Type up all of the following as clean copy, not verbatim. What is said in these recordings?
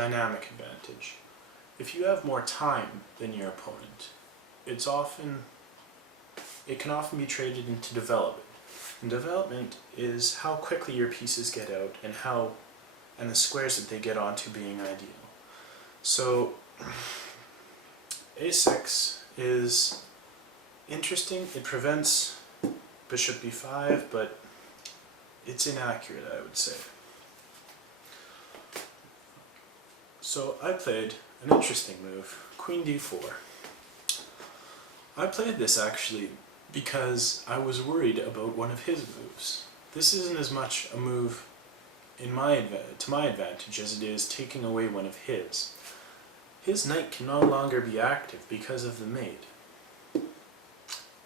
dynamic advantage. If you have more time than your opponent, it can often be traded into development. And development is how quickly your pieces get out and the squares that they get onto being ideal. So a6 is interesting. It prevents bishop b5, but it's inaccurate, I would say. So I played an interesting move, queen d4. I played this actually because I was worried about one of his moves. This isn't as much a move to my advantage as it is taking away one of his. His knight can no longer be active because of the mate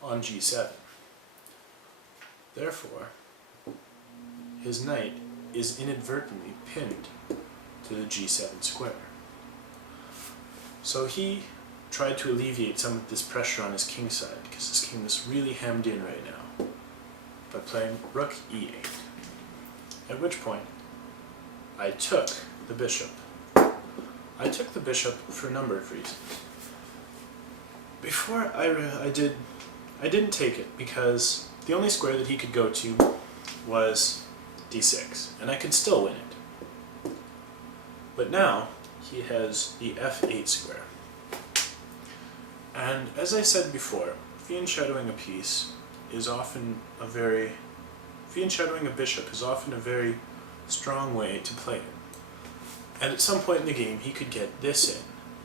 on g7. Therefore, his knight is inadvertently pinned to the g7 square. So he tried to alleviate some of this pressure on his king side, because his king is really hemmed in right now, by playing rook e8. At which point, I took the bishop. I took the bishop for a number of reasons. Before I didn't take it because the only square that he could go to was d6, and I could still win it. But now, he has the f8 square. And as I said before, fian shadowing a piece is often fian shadowing a bishop is often a very strong way to play it. And at some point in the game, he could get this in,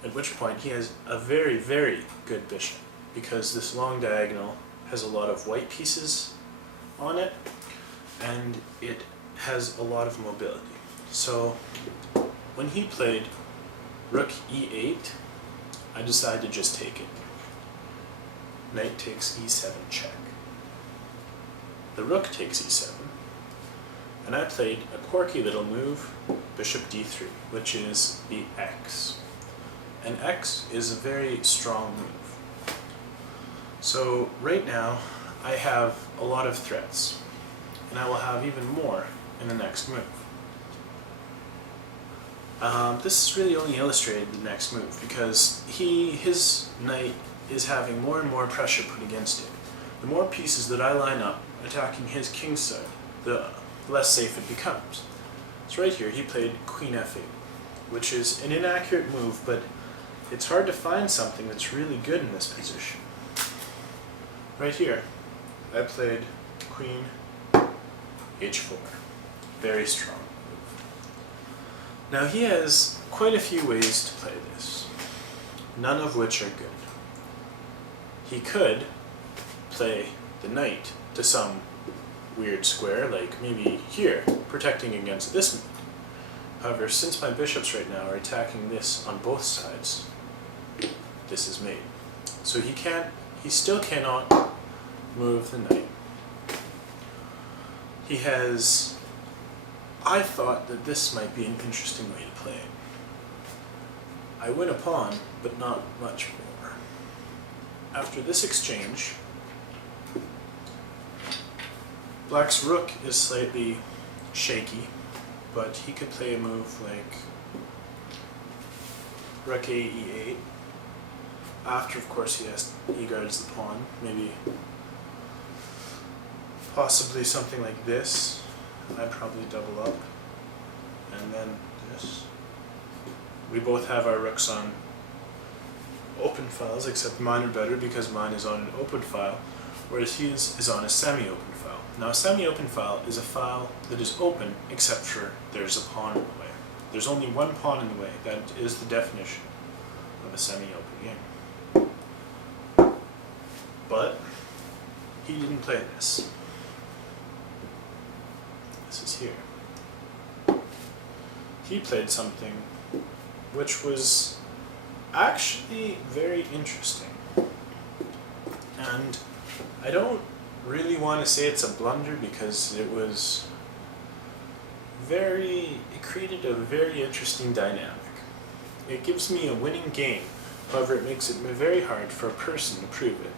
at which point he has a very, very good bishop, because this long diagonal has a lot of white pieces on it, and it has a lot of mobility. So when he played rook e8, I decided to just take it. Knight takes e7 check. The rook takes e7, and I played a quirky little move, bishop d3, which is the x. And x is a very strong move. So right now I have a lot of threats, and I will have even more in the next move. This is really only illustrated the next move, because his knight is having more and more pressure put against it. The more pieces that I line up attacking his king side, the less safe it becomes. So right here he played queen f8, which is an inaccurate move, but it's hard to find something that's really good in this position. Right here I played queen h4, very strong move. Now he has quite a few ways to play this, none of which are good. He could play the knight to some weird square, like maybe here, protecting against this knight. However, since my bishops right now are attacking this on both sides, this is mate. So he still cannot move the knight. I thought that this might be an interesting way to play it. I win a pawn, but not much more. After this exchange, black's rook is slightly shaky, but he could play a move like rook a e8. After, of course, he guards the pawn, maybe possibly something like this. I'd probably double up, and then this. We both have our rooks on open files, except mine are better because mine is on an open file, whereas his is on a semi-open file. Now a semi-open file is a file that is open except for there's a pawn in the way. There's only one pawn in the way. That is the definition of a semi-open game. But he didn't play this. This is here. He played something which was actually very interesting. And I don't really want to say it's a blunder, because it created a very interesting dynamic. It gives me a winning game, however it makes it very hard for a person to prove it.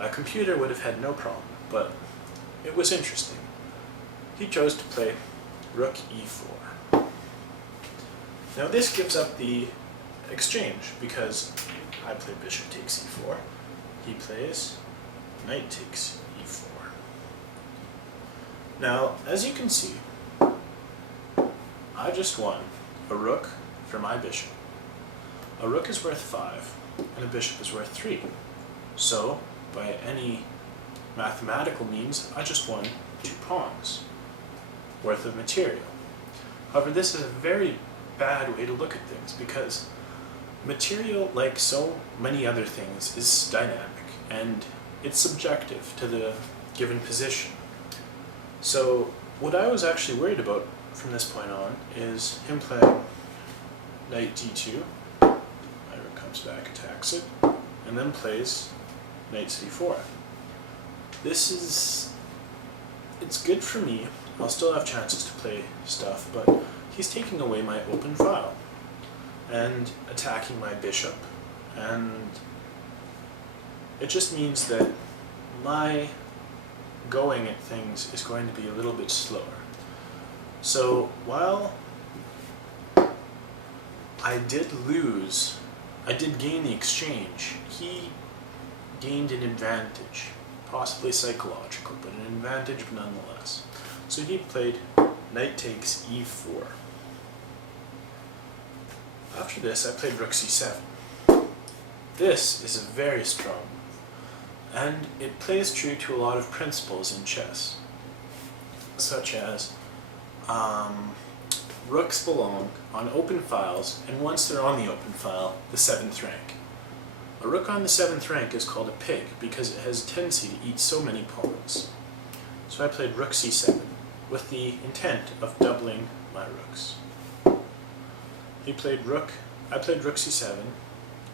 A computer would have had no problem, but it was interesting. He chose to play rook e4. Now this gives up the exchange, because I play bishop takes e4, he plays knight takes e4. Now, as you can see, I just won a rook for my bishop. A rook is worth 5, and a bishop is worth 3. So, by any mathematical means, I just won 2 pawns worth of material. However, this is a very bad way to look at things, because material, like so many other things, is dynamic, and it's subjective to the given position. So what I was actually worried about from this point on is him playing knight d2, my rook comes back, attacks it, and then plays knight c4. It's good for me. I'll still have chances to play stuff, but he's taking away my open file and attacking my bishop, and it just means that my going at things is going to be a little bit slower. So while I did gain the exchange, he gained an advantage, possibly psychological, but an advantage nonetheless. So he played knight takes e4. After this, I played rook c7. This is a very strong move, and it plays true to a lot of principles in chess, such as rooks belong on open files, and once they're on the open file, the 7th rank. A rook on the 7th rank is called a pig because it has a tendency to eat so many pawns. So I played rook c7 with the intent of doubling my rooks. I played rook c7.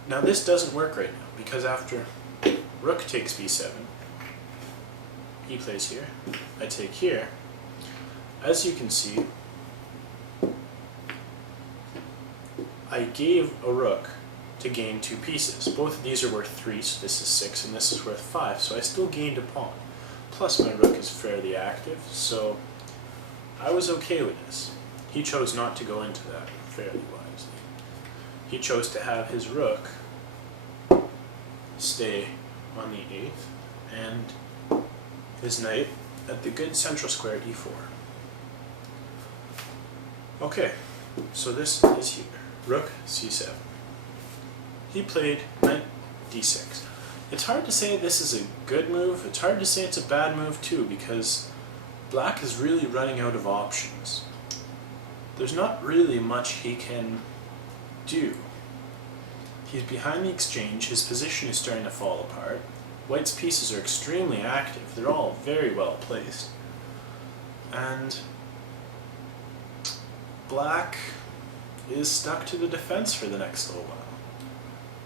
Now this doesn't work right now, because after rook takes b7, he plays here, I take here. As you can see, I gave a rook to gain 2 pieces. Both of these are worth 3, so this is 6 and this is worth 5, so I still gained a pawn. Plus my rook is fairly active, so I was okay with this. He chose not to go into that fairly wisely. He chose to have his rook stay on the 8th and his knight at the good central square e4. Okay, so this is here. Rook c7. He played knight d6. It's hard to say this is a good move. It's hard to say it's a bad move too, because black is really running out of options. There's not really much he can do. He's behind the exchange, his position is starting to fall apart. White's pieces are extremely active, they're all very well placed. And black is stuck to the defense for the next little while.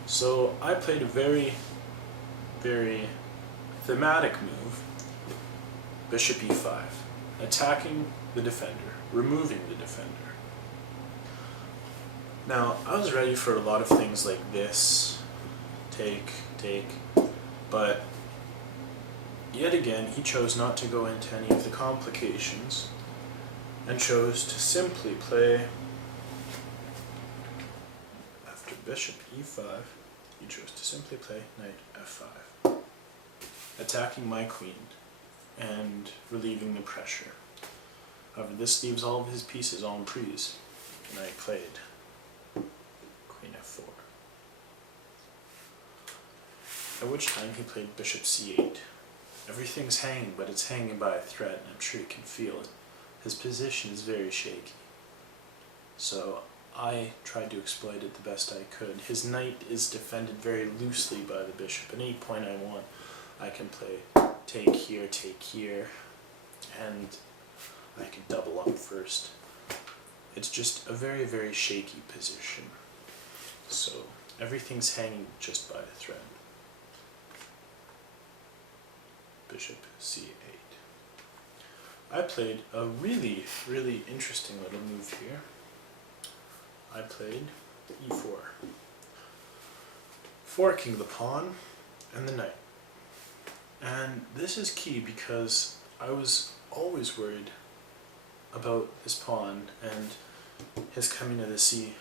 So I played a very, very thematic move, bishop e5, attacking the defender, removing the defender. Now, I was ready for a lot of things like this, take, but yet again he chose not to go into any of the complications and chose to simply play, after bishop e5, he chose to simply play knight f5, attacking my queen and relieving the pressure. However, this leaves all of his pieces en prise, and I played queen f4. At which time he played bishop c8. Everything's hanging, but it's hanging by a thread, and I'm sure you can feel it. His position is very shaky. So I tried to exploit it the best I could. His knight is defended very loosely by the bishop. At any point I want, I can play take here, and I can double up first. It's just a very, very shaky position. So everything's hanging just by a thread. Bishop c8. I played a really, really interesting little move here. I played e4, forking the pawn and the knight. And this is key because I was always worried about this pawn and his coming to the c